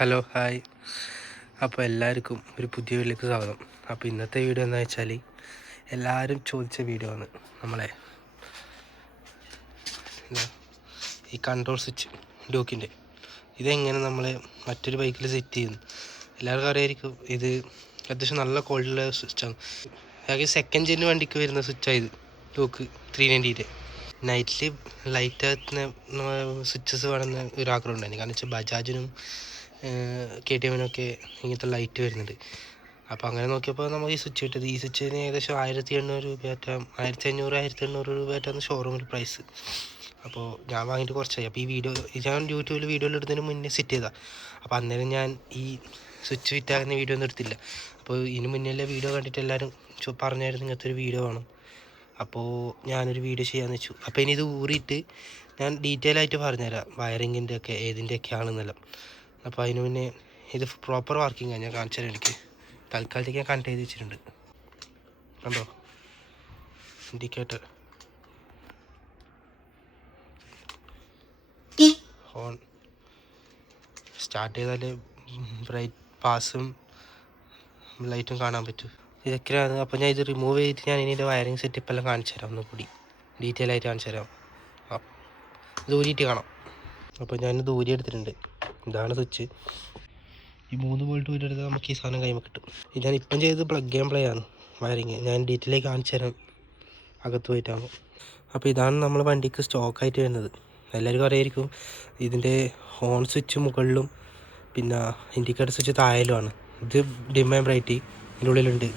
Hello hi. അപ്പോൾ എല്ലാവർക്കും ഒരു പുതിയ വീഡിയോയിലേക്ക് സ്വാഗതം. അപ്പോൾ ഇന്നത്തെ വീഡിയോ എന്താ വെച്ചാൽ എല്ലാവരും ചോദിച്ച വീഡിയോ ആണ് നമ്മളെ ഈ കൺട്രോൾ സ്വിച്ച് ഡ്യൂക്കിൻ്റെ ഇതെങ്ങനെ നമ്മൾ മറ്റൊരു ബൈക്കിൽ സെറ്റ് ചെയ്യുന്നു. എല്ലാവർക്കും അറിയായിരിക്കും ഇത് അത്യാവശ്യം നല്ല ക്വാളിറ്റിയുള്ള സ്വിച്ചാണ്. അതായത് സെക്കൻഡ് ജെൻ വണ്ടിക്ക് വരുന്ന സ്വിച്ചായത് ഡ്യൂക്ക് 390 നൈറ്റിൽ ലൈറ്റ് ആകുന്ന സ്വിച്ചസ് വേണമെന്ന് ഒരാഗ്രഹം ഉണ്ടായിരുന്നു. കാരണം വെച്ചാൽ ബജാജിനും KTM-നൊക്കെ ഇങ്ങനത്തെ ലൈറ്റ് വരുന്നുണ്ട്. അപ്പോൾ അങ്ങനെ നോക്കിയപ്പോൾ നമുക്ക് ഈ സ്വിച്ച് കിട്ടിയത്. ഈ സ്വിച്ചിന് ഏകദേശം 1800 രൂപയായിട്ടാണ്, 1500-1800 രൂപയായിട്ടാണ് ഷോറൂമിൽ പ്രൈസ്. അപ്പോൾ ഞാൻ വാങ്ങിയിട്ട് കുറച്ചായി. അപ്പോൾ ഈ വീഡിയോ ഞാൻ യൂട്യൂബിൽ വീഡിയോയിൽ എടുത്തതിന് മുന്നേ സെറ്റ് ചെയ്തതാണ്. അപ്പോൾ അന്നേരം ഞാൻ ഈ സ്വിച്ച് ഫിറ്റാകുന്ന വീഡിയോ ഒന്നും എടുത്തില്ല. അപ്പോൾ ഇതിന് മുന്നേ വീഡിയോ കണ്ടിട്ട് എല്ലാവരും പറഞ്ഞായിരുന്നു ഇങ്ങനത്തെ ഒരു വീഡിയോ വേണം. അപ്പോൾ ഞാനൊരു വീഡിയോ ചെയ്യാമെന്ന് വെച്ചു. അപ്പോൾ ഇനി ഇത് ഊറിയിട്ട് ഞാൻ ഡീറ്റെയിൽ ആയിട്ട് പറഞ്ഞുതരാം വയറിങ്ങിൻ്റെ ഒക്കെ ഏതിൻ്റെയൊക്കെ ആണെന്നെല്ലാം. അപ്പോൾ അതിന് മുന്നേ ഇത് പ്രോപ്പർ വർക്കിംഗ് ആണ് ഞാൻ കാണിച്ചു തരാം. എനിക്ക് തൽക്കാലത്തേക്ക് ഞാൻ കണക്ട് ചെയ്ത് വെച്ചിട്ടുണ്ട്. കണ്ടോ ഇൻഡിക്കേറ്റർ, ഹോൺ സ്റ്റാർട്ട് ചെയ്താൽ ബ്രൈറ്റ് പാസും ലൈറ്റും കാണാൻ പറ്റും. ഇതൊക്കെയാണ്. അപ്പോൾ ഞാൻ ഇത് റിമൂവ് ചെയ്തിട്ട് ഞാൻ ഇതിൻ്റെ വയറിങ് സെറ്റപ്പ് എല്ലാം കാണിച്ചു തരാം. ഒന്നുകൂടി ഡീറ്റെയിൽ ആയിട്ട് കാണിച്ചു തരാം. ഇത് ഊരിയിട്ട് കാണാം. അപ്പോൾ ഞാനിത് ഊരി എടുത്തിട്ടുണ്ട്. ഇതാണ് സ്വിച്ച്. ഈ 3 വോൾട്ട് ഊരിയെടുത്താൽ നമുക്ക് ഈ സാധനം കൈമ കിട്ടും. ഞാൻ ഇപ്പം ചെയ്തത് പ്ലഗ് ആൻഡ് പ്ലേ ആണ് വയറിങ്. ഞാൻ ഡീറ്റെയിലേക്ക് കാണിച്ചു തരാം അകത്ത് പോയിട്ടാകുമ്പോൾ. അപ്പോൾ ഇതാണ് നമ്മൾ വണ്ടിക്ക് സ്റ്റോക്കായിട്ട് വരുന്നത്. എല്ലാവർക്കും അറിയായിരിക്കും ഇതിൻ്റെ ഹോൺ സ്വിച്ച് മുകളിലും പിന്നെ ഇൻഡിക്കേറ്റർ സ്വിച്ച് താഴെയിലുമാണ്. ഇത് ഡിം ആൻഡ് ബ്രൈറ്റ് ഇതിൻ്റെ ഉള്ളിലുണ്ട്.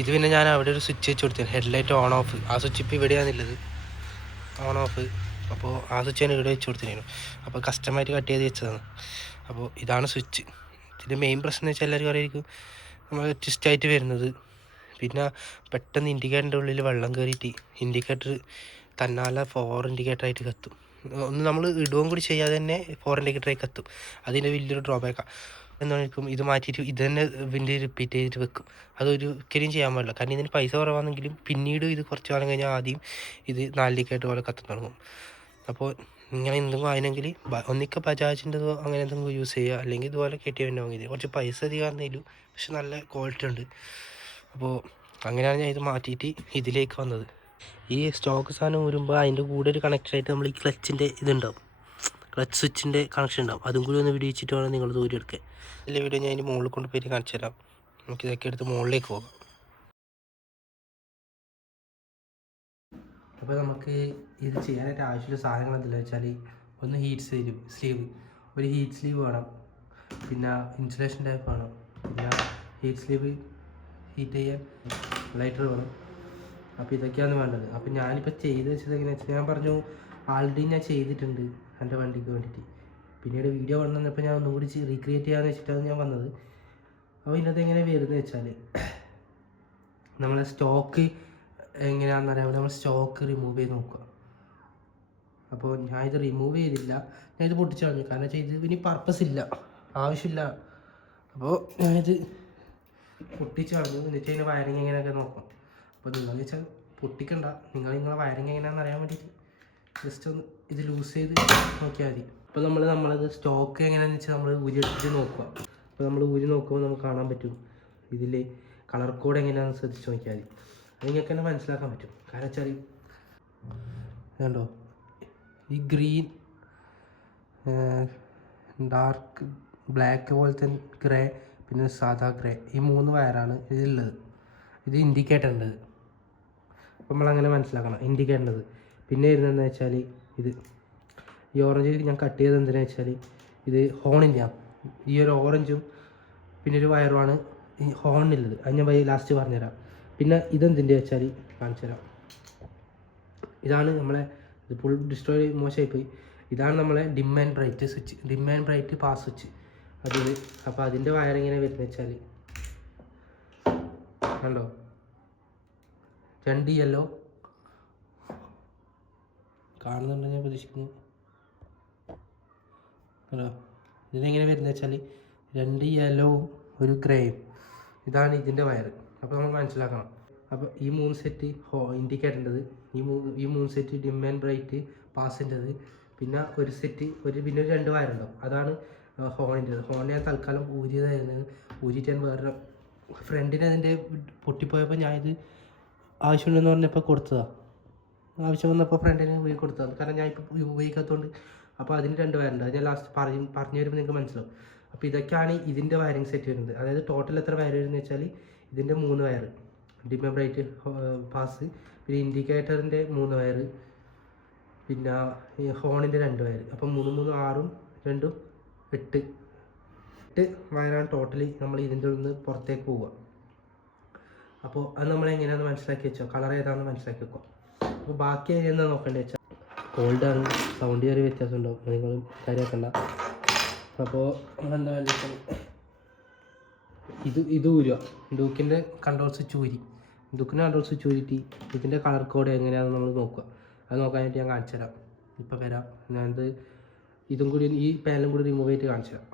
ഇത് പിന്നെ ഞാൻ അവിടെ ഒരു സ്വിച്ച് വെച്ച് കൊടുത്തത് ഹെഡ്ലൈറ്റ് ഓൺ ഓഫ്. ആ സ്വിച്ച് ഇപ്പോൾ ഇവിടെയാണുള്ളത്, ഓൺ ഓഫ്. അപ്പോൾ ആ സ്വിച്ച് ഞാൻ ഇവിടെ വെച്ച് കൊടുത്തിരുന്നു. അപ്പോൾ കസ്റ്റമായിട്ട് കട്ട് ചെയ്ത് വെച്ചതാണ്. അപ്പോൾ ഇതാണ് സ്വിച്ച്. ഇതിൻ്റെ മെയിൻ പ്രശ്നം എന്ന് വെച്ചാൽ എല്ലാവർക്കും അറിയായിരിക്കും നമ്മൾ ട്വിസ്റ്റായിട്ട് വരുന്നത്. പിന്നെ പെട്ടെന്ന് ഇൻഡിക്കേറ്ററിൻ്റെ ഉള്ളിൽ വെള്ളം കയറിയിട്ട് ഇൻഡിക്കേറ്റർ തന്നാലെ 4 ഇൻഡിക്കേറ്ററായിട്ട് കത്തും. ഒന്ന് നമ്മൾ ഇടുകയും കൂടി ചെയ്യാതെ തന്നെ 4 ഇൻഡിക്കേറ്ററായി കത്തും. അതിൻ്റെ വലിയൊരു ഡ്രോബാക്കാണ്. എന്തായിരിക്കും ഇത് മാറ്റിയിട്ട് ഇത് തന്നെ വീണ്ടും റിപ്പീറ്റ് ചെയ്തിട്ട് വെക്കും. അതൊരിക്കലും ചെയ്യാൻ പാടില്ല. കാരണം ഇതിന് പൈസ കുറവാണെങ്കിലും പിന്നീട് ഇത് കുറച്ച് കാലം കഴിഞ്ഞാൽ ആദ്യം ഇത് 4 ഇൻഡിക്കേറ്റർ പോലെ കത്താൻ തുടങ്ങും. അപ്പോൾ നിങ്ങൾ എന്തെങ്കിലും ആയിരുന്നെങ്കിൽ ഒന്നിക്ക ബജാജിൻ്റെതോ അങ്ങനെ എന്തെങ്കിലും യൂസ് ചെയ്യുക, അല്ലെങ്കിൽ ഇതുപോലെ KTM വാങ്ങിയത്. കുറച്ച് പൈസ അധികമാണെന്നേലും പക്ഷെ നല്ല ക്വാളിറ്റി ഉണ്ട്. അപ്പോൾ അങ്ങനെയാണ് ഞാൻ ഇത് മാറ്റിയിട്ട് ഇതിലേക്ക് വന്നത്. ഈ സ്റ്റോക്ക് സാധനം വരുമ്പോൾ അതിൻ്റെ കൂടെ ഒരു കണക്ഷനായിട്ട് നമ്മൾ ഈ ക്ലച്ചിൻ്റെ ഇതുണ്ടാവും, ക്ലച്ച് സ്വിച്ചിൻ്റെ കണക്ഷൻ ഉണ്ടാവും. അതും കൂടി ഒന്ന് വിടിയിച്ചിട്ട് വേണം നിങ്ങൾ ദൂരം എടുക്കാൻ. ഇതിലെ വീഡിയോ ഞാൻ അതിന് മുകളിൽ കൊണ്ട് പോയിട്ട് കാണിച്ചു തരാം. നമുക്കിതൊക്കെ എടുത്ത് മുകളിലേക്ക് പോകാം. അപ്പോൾ നമുക്ക് ഇത് ചെയ്യാനായിട്ട് ആവശ്യമുള്ള സാധനങ്ങൾ എന്തെല്ലാം വെച്ചാൽ, ഒന്ന് ഹീറ്റ് സ്ലീവ്, ഒരു ഹീറ്റ് സ്ലീവ് വേണം. പിന്നെ ഇൻസുലേഷൻ ടൈപ്പ് വേണം. പിന്നെ ഹീറ്റ് സ്ലീവ് ഹീറ്റ് ചെയ്യാൻ ലൈറ്റർ വേണം. അപ്പോൾ ഇതൊക്കെയാണ് വേണ്ടത്. അപ്പോൾ ഞാനിപ്പോൾ ചെയ്ത് വെച്ചത് എങ്ങനെയാണെന്ന് വെച്ചാൽ, ഞാൻ പറഞ്ഞു ആൾറെഡി ഞാൻ ചെയ്തിട്ടുണ്ട് എൻ്റെ വണ്ടിക്ക് വേണ്ടിയിട്ട്. പിന്നീട് വീഡിയോ വന്നപ്പോൾ ഞാൻ ഒന്നുകൂടി റീക്രിയേറ്റ് ചെയ്യാമെന്ന് വെച്ചിട്ടാണ് ഞാൻ വന്നത്. അപ്പോൾ ഇതിനകത്ത് എങ്ങനെ വരുന്നത് വെച്ചാൽ, നമ്മളെ സ്റ്റോക്ക് എങ്ങനെയാണെന്ന് അറിയാൻ നമ്മൾ സ്റ്റോക്ക് റിമൂവ് ചെയ്ത് നോക്കുക. അപ്പോൾ ഞാൻ ഇത് റിമൂവ് ചെയ്തില്ല, ഞാൻ ഇത് പൊട്ടിച്ച് കളഞ്ഞു. കാരണം വെച്ചാൽ ഇത് ഇനി പർപ്പസ് ഇല്ല, ആവശ്യമില്ല. അപ്പോൾ ഞാനിത് പൊട്ടിച്ച് കളഞ്ഞു. എന്നിട്ട് അതിൻ്റെ വയറിങ് എങ്ങനെയൊക്കെ നോക്കാം. അപ്പോൾ നിങ്ങൾ വെച്ചാൽ പൊട്ടിക്കണ്ട, നിങ്ങളെ വയറിങ് എങ്ങനെയാണെന്ന് അറിയാൻ വേണ്ടിയിട്ട് ജസ്റ്റ് ഒന്ന് ഇത് ലൂസ് ചെയ്ത് നോക്കിയാൽ മതി. അപ്പോൾ നമ്മളത് സ്റ്റോക്ക് എങ്ങനെയാണെന്ന് വെച്ചാൽ നമ്മൾ ഊരി എടുത്തിട്ട് നോക്കുക. അപ്പോൾ നമ്മൾ ഊരി നോക്കുമ്പോൾ നമുക്ക് കാണാൻ പറ്റും ഇതിൽ കളർ കോഡ് എങ്ങനെയാണെന്ന് ശ്രദ്ധിച്ച് നോക്കിയാൽ മതി. അത് നിങ്ങൾക്ക് തന്നെ മനസ്സിലാക്കാൻ പറ്റും. കാരണം വെച്ചാൽ കണ്ടോ, ഈ ഗ്രീൻ, ഡാർക്ക് ബ്ലാക്ക് പോലത്തെ ഗ്രേ, പിന്നെ സാധാ ഗ്രേ, ഈ 3 വയറാണ് ഇതിലുള്ളത്. ഇത് ഇൻഡിക്കേറ്ററിൻ്റെത്. അപ്പോൾ നമ്മളങ്ങനെ മനസ്സിലാക്കണം ഇൻഡിക്കേറ്ററിൻ്റെത്. പിന്നെ വരുന്നതെന്ന് വെച്ചാൽ ഇത് ഈ ഓറഞ്ച് ഞാൻ കട്ട് ചെയ്തത് എന്തിനാ വെച്ചാൽ, ഇത് ഹോണിൻ്റെയാണ്. ഈ ഒരു ഓറഞ്ചും പിന്നെ ഒരു വയറുമാണ് ഈ ഹോണിനുള്ളത്. അത് ഞാൻ ലാസ്റ്റ് പറഞ്ഞുതരാം. പിന്നെ ഇതെന്തിൻ്റെ വെച്ചാൽ കാണിച്ചു തരാം. ഇതാണ് നമ്മളെ ഇത് ഫുൾ ഡിസ്ട്രോയ് മോശമായിപ്പോയി. ഇതാണ് നമ്മളെ dim and bright switch, dim and bright pass switch അതിൽ. അപ്പോൾ അതിൻ്റെ വയർ എങ്ങനെ വരുന്നത് വെച്ചാൽ കണ്ടോ, 2 യെല്ലോ കാണുന്നുണ്ട് ഞാൻ പ്രതീക്ഷിക്കുന്നു. കണ്ടോ, ഇതിനെങ്ങനെ വരുന്നത് വെച്ചാൽ 2 യെല്ലോവും ഒരു ഗ്രേയും. ഇതാണ് ഇതിൻ്റെ വയർ. അപ്പോൾ നമ്മൾ മനസ്സിലാക്കണം. അപ്പോൾ ഈ 3 സെറ്റ് ഇൻഡിക്കേറ്ററിൻ്റെത്, ഈ 3 സെറ്റ് ഡിം ആൻഡ് ബ്രൈറ്റ് പാസിൻ്റെത്, പിന്നെ ഒരു സെറ്റ് പിന്നെ 2 വയറുണ്ടാവും. അതാണ് ഹോൺ ഞാൻ തൽക്കാലം ഊരിയതായിരുന്നു. ഊരിയിട്ട് ഞാൻ വേറെ ഫ്രണ്ടിന് അതിൻ്റെ പൊട്ടിപ്പോയപ്പോൾ ഞാനിത് ആവശ്യമുണ്ടെന്ന് പറഞ്ഞപ്പോൾ കൊടുത്തതാണ്. ആവശ്യം വന്നപ്പോൾ ഫ്രണ്ടിന് ഉപയോഗിച്ച് കൊടുത്തതാണ്. കാരണം ഞാൻ ഇപ്പോൾ ഉപയോഗിക്കാത്തതുകൊണ്ട്. അപ്പോൾ അതിന് 2 വയറുണ്ട്. അത് ഞാൻ ലാസ്റ്റ് പറഞ്ഞു വരുമ്പോൾ നിങ്ങൾക്ക് മനസ്സിലാവും. അപ്പോൾ ഇതൊക്കെയാണ് ഇതിൻ്റെ വയറിംഗ് സെറ്റ് വരുന്നത്. അതായത് ടോട്ടൽ എത്ര വയർ വരുന്നത് വെച്ചാൽ ഇതിൻ്റെ 3 വയർ, ഡിമ്മർ ബ്രൈറ്റ് പാസ്, പിന്നെ ഇൻഡിക്കേറ്ററിൻ്റെ 3 വയർ, പിന്നെ ഈ ഹോണിൻ്റെ 2 വയർ. അപ്പം 3 3 6 2 8 വയറാണ് ടോട്ടലി നമ്മൾ ഇതിൻ്റെ ഉള്ളിൽ നിന്ന് പുറത്തേക്ക് പോവുക. അപ്പോൾ അത് നമ്മളെങ്ങനെയാണെന്ന് മനസ്സിലാക്കി വെച്ചോ, കളർ ഏതാണെന്ന് മനസ്സിലാക്കി വെക്കുക. അപ്പോൾ ബാക്കി എന്താ നോക്കേണ്ടത് വെച്ചാൽ ഗോൾഡാണ്. സൗണ്ട് ചെറിയ വ്യത്യാസം ഉണ്ടാവും, നിങ്ങൾ കാര്യമാക്കണ്ട. അപ്പോൾ എന്താ വെച്ചാൽ ഇത് ഊരുക. ഡൂക്കിൻ്റെ കൺട്രോൾ സ്വിച്ച് ഊരി, ഡൂക്കിൻ്റെ കൺട്രോൾ സ്വിച്ച് ഊരിയിട്ട് ഇതിൻ്റെ കളർ കോഡ് എങ്ങനെയാണെന്ന് നമ്മൾ നോക്കുക. അത് നോക്കാനായിട്ട് ഞാൻ കാണിച്ചു തരാം. ഇപ്പം വരാം. ഞാനിത് ഇതും കൂടി ഈ പാനലും കൂടി റിമൂവ് ചെയ്തിട്ട് കാണിച്ചു തരാം.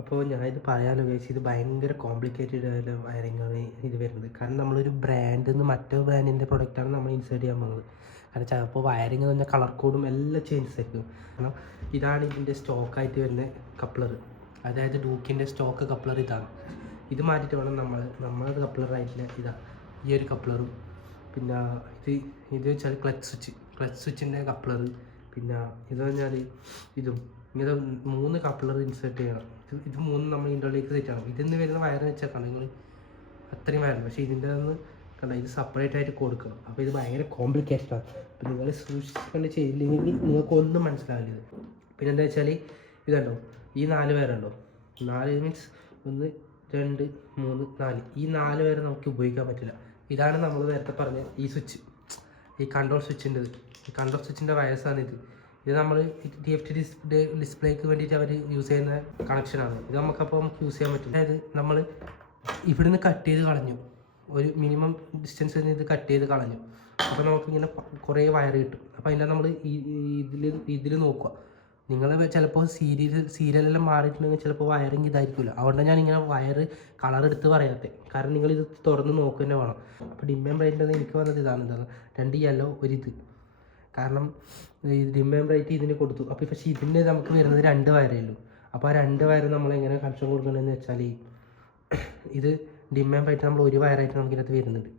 അപ്പോൾ ഞാനിത് പറയാനോ വിചാരിച്ചു, ഇത് ഭയങ്കര കോംപ്ലിക്കേറ്റഡ് വയറിങ്ങാണ് ഇത് വരുന്നത്. കാരണം നമ്മളൊരു ബ്രാൻഡിൽ നിന്ന് മറ്റൊരു ബ്രാൻഡിൻ്റെ പ്രൊഡക്റ്റാണ് നമ്മൾ ഇൻസേർട്ട് ചെയ്യാൻ പോകുന്നത്. കാരണം ചിലപ്പോൾ വയറിങ് എന്ന് പറഞ്ഞാൽ കളർ കോഡും എല്ലാം ചേഞ്ചസ് ആയിരിക്കും. കാരണം ഇതാണ് ഇതിൻ്റെ സ്റ്റോക്കായിട്ട് വരുന്ന കപ്ലർ. അതായത് ഡൂക്കിൻ്റെ സ്റ്റോക്ക് കപ്ലർ ഇതാണ്. ഇത് മാറ്റിയിട്ട് വേണം നമ്മളത് കപ്ലറായിട്ടില്ല. ഈ ഒരു കപ്ലറും, പിന്നെ ഇത് വെച്ചാൽ ക്ലച്ച് സ്വിച്ചിൻ്റെ കപ്ലർ, പിന്നെ ഇത് പറഞ്ഞാൽ ഇതും. ഇങ്ങനെ 3 കപ്ലർ ഇൻസേർട്ട് ചെയ്യണം. ഇത് 3 നമ്മൾ ഇൻഡോളിലേക്ക് സെറ്റ് ചെയ്യണം. ഇതിൽ നിന്ന് വരുന്ന വയർ വെച്ചാൽ നിങ്ങൾ അത്രയും വയറുണ്ട്. പക്ഷേ ഇതിൻ്റെ നിന്ന് കണ്ട ഇത് സെപ്പറേറ്റ് ആയിട്ട് കൊടുക്കണം. അപ്പോൾ ഇത് ഭയങ്കര കോംപ്ലിക്കേറ്റഡാണ്. അപ്പോൾ നിങ്ങൾ സൂക്ഷിച്ചുകൊണ്ട് ചെയ്തില്ലെങ്കിൽ നിങ്ങൾക്കൊന്നും മനസ്സിലാവില്ല ഇത്. പിന്നെ എന്താ വെച്ചാൽ ഇതുണ്ടോ, ഈ 4 വയറുണ്ടോ, 4 മീൻസ് 1 2 3 4, ഈ 4 വയർ നമുക്ക് ഉപയോഗിക്കാൻ പറ്റില്ല. ഇതാണ് നമ്മൾ നേരത്തെ പറഞ്ഞ ഈ സ്വിച്ച്, ഈ കൺട്രോൾ സ്വിച്ചിൻ്റെ ഈ കൺട്രോൾ സ്വിച്ചിൻ്റെ വയസ്സാണിത്. ഇത് നമ്മൾ TFT ഡിസ്പ്ലേക്ക് വേണ്ടിയിട്ട് അവർ യൂസ് ചെയ്യുന്ന കണക്ഷനാണ്. ഇത് നമുക്കപ്പോൾ യൂസ് ചെയ്യാൻ പറ്റും. അതായത് നമ്മൾ ഇവിടുന്ന് കട്ട് ചെയ്ത് കളഞ്ഞു, ഒരു മിനിമം ഡിസ്റ്റൻസിൽ നിന്ന് ഇത് കട്ട് ചെയ്ത് കളഞ്ഞു. അപ്പോൾ നമുക്കിങ്ങനെ കുറേ വയർ കിട്ടും. അപ്പോൾ അതിൻ്റെ നമ്മൾ ഇതിൽ നോക്കുക. നിങ്ങൾ ചിലപ്പോൾ സീരിയലെല്ലാം മാറിയിട്ടുണ്ടെങ്കിൽ ചിലപ്പോൾ വയറിങ് ഇതായിരിക്കില്ല. അതുകൊണ്ടാണ് ഞാനിങ്ങനെ വയർ കളർ എടുത്ത് പറയാത്തത്. കാരണം നിങ്ങളിത് തുറന്ന് നോക്കുക തന്നെ വേണം. അപ്പോൾ ഡിമ്മൻ ബ്രൈറ്റിൻ്റെ എനിക്ക് വന്നത് ഇതാണ് 2 യെല്ലോ ഒരു ഇത്. കാരണം ഈ ഡിമ്മൻ ബ്രൈറ്റ് ഇതിന് കൊടുത്തു. അപ്പോൾ പക്ഷേ ഇതിൻ്റെ നമുക്ക് വരുന്നത് 2 വയറേ ഉള്ളൂ. അപ്പോൾ ആ 2 വയർ നമ്മളെങ്ങനെ കണക്ഷൻ കൊടുക്കണമെന്ന് വെച്ചാൽ ഇത് ഡിമ്മൻ ബ്രൈറ്റ് നമ്മൾ 1 വയറായിട്ട് നമുക്കിതിനകത്ത് വരുന്നുണ്ട്.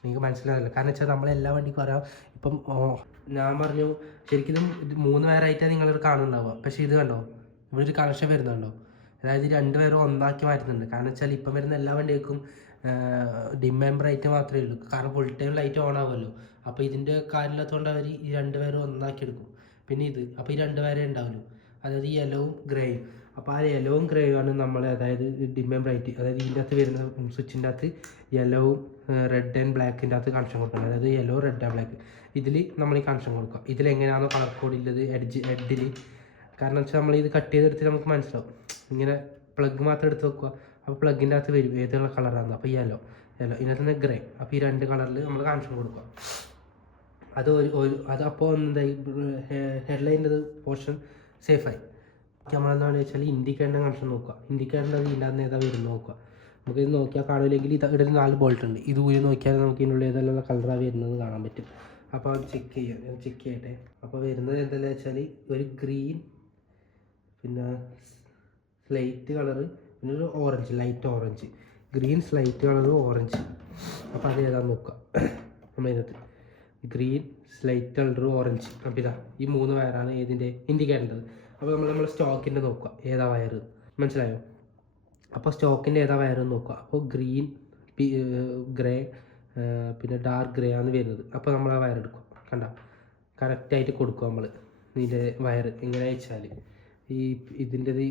നിങ്ങൾക്ക് മനസ്സിലാവില്ല. കാരണം വെച്ചാൽ നമ്മളെല്ലാ വണ്ടിക്കും അറിയാം. ഇപ്പം ഞാൻ പറഞ്ഞു ശരിക്കും ഇത് 3 വയറായിട്ടാണ് നിങ്ങളത് കാണുന്നുണ്ടാവുക. പക്ഷേ ഇത് കണ്ടോ, ഇവിടെ ഒരു കണക്ഷൻ വരുന്നുണ്ടോ. അതായത് 2 വയർ ഒന്നാക്കി മാറ്റുന്നുണ്ട്. കാരണം വെച്ചാൽ ഇപ്പം വരുന്ന എല്ലാ വണ്ടികൾക്കും ഡിം ആൻഡ് ബ്രൈറ്റ് മാത്രമേ ഉള്ളൂ. കാരണം ഫുൾ ടൈം ലൈറ്റ് ഓൺ ആവുമല്ലോ. അപ്പോൾ ഇതിൻ്റെ കാര്യമില്ലാത്തതുകൊണ്ട് അവർ ഈ 2 വയർ ഒന്നാക്കി എടുക്കും. പിന്നെ ഇത് അപ്പോൾ ഈ 2 വയറേ ഉണ്ടാവുള്ളൂ. അതായത് ഈ യെലോവും ഗ്രേയും. അപ്പോൾ ആ യെലോവും ഗ്രേയും ആണ് നമ്മൾ, അതായത് ഡിം ആൻഡ് ബ്രൈറ്റ്, അതായത് ഇതിൻ്റെ അകത്ത് വരുന്ന സ്വിച്ചിൻ്റെ അകത്ത് യെലോവും റെഡ് ആൻഡ് ബ്ലാക്കിൻ്റെ അകത്ത് കണക്ഷൻ കൊടുക്കണം. അതായത് യെല്ലോ റെഡ് ആൻഡ് ബ്ലാക്ക് ഇതിൽ നമ്മൾ ഈ കണക്ഷൻ കൊടുക്കുക. ഇതിലെങ്ങനെയാണോ കളർ കോഡ് ഉള്ളത് ഹെഡിൽ. കാരണം വെച്ചാൽ നമ്മൾ ഇത് കട്ട് ചെയ്തെടുത്തിട്ട് നമുക്ക് മനസ്സിലാവും. ഇങ്ങനെ പ്ലഗ് മാത്രം എടുത്ത് വെക്കുക. അപ്പോൾ പ്ലഗിൻ്റെ അകത്ത് വരും ഏതുള്ള കളറാണ്. അപ്പോൾ യെല്ലോ ഇതിനകത്ത് നിന്ന് ഗ്രേ. അപ്പോൾ ഈ 2 കളറിൽ നമ്മൾ കണക്ഷൻ കൊടുക്കുക. അത് അപ്പോൾ എന്തായി ഹെഡ്ലൈൻ്റെ പോർഷൻ സേഫായി. നമ്മളെന്താണെന്ന് വെച്ചാൽ ഇൻഡിക്കേറ്ററിൻ്റെ കണക്ഷൻ നോക്കുക. ഇൻഡിക്കേറ്ററിൻ്റെ അത് ഇതിൻ്റെ ഏതാ വരുന്നത് നോക്കുക. നമുക്കിത് നോക്കിയാൽ കാണില്ലെങ്കിൽ ഇവിടെ 4 ബോൾട്ട് ഉണ്ട്. ഇത് ഊരി നോക്കിയാൽ നമുക്ക് ഇതിനുള്ള ഏതെല്ലാം കളറാണ് വരുന്നത് കാണാൻ പറ്റും. അപ്പോൾ അത് ചെക്ക് ചെയ്യട്ടെ. അപ്പോൾ വരുന്നത് എന്താണെന്ന് വെച്ചാൽ ഒരു ഗ്രീൻ, പിന്നെ സ്ലൈറ്റ് കളറ്, പിന്നെ ഒരു orange, light orange, green, slight colour, orange. അപ്പോൾ അത് ഏതാണെന്ന് നോക്കുക. നമ്മളതിനകത്ത് ഗ്രീൻ, സ്ലൈറ്റ് കളർ, ഓറഞ്ച്. അപ്പോൾ ഇതാ ഈ 3 വയറാണ് ഇതിൻ്റെ ഇൻഡിക്കേറ്റേണ്ടത്. അപ്പോൾ നമ്മൾ സ്റ്റോക്കിൻ്റെ നോക്കുക ഏതാ വയർ, മനസ്സിലായോ? അപ്പോൾ സ്റ്റോക്കിൻ്റെ ഏതാ വയറെന്ന് നോക്കുക. അപ്പോൾ ഗ്രീൻ, ഗ്രേ, പിന്നെ ഡാർക്ക് ഗ്രേ ആണ് വരുന്നത്. അപ്പോൾ നമ്മൾ ആ വയർ എടുക്കുക. കണ്ട കറക്റ്റായിട്ട് കൊടുക്കുക നമ്മൾ ഇതിൻ്റെ വയർ. എങ്ങനെ വെച്ചാൽ ഇതിൻ്റെത്